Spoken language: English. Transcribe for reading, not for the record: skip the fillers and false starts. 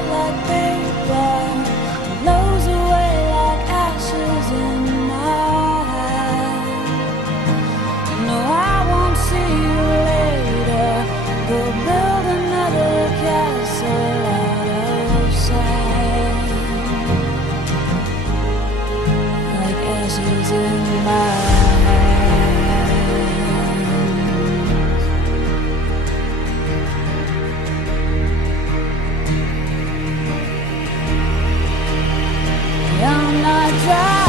apart like paper, blows away like ashes in my hand. No, I won't see you later. Go build another castle out of sand, like ashes in my I'm not dry.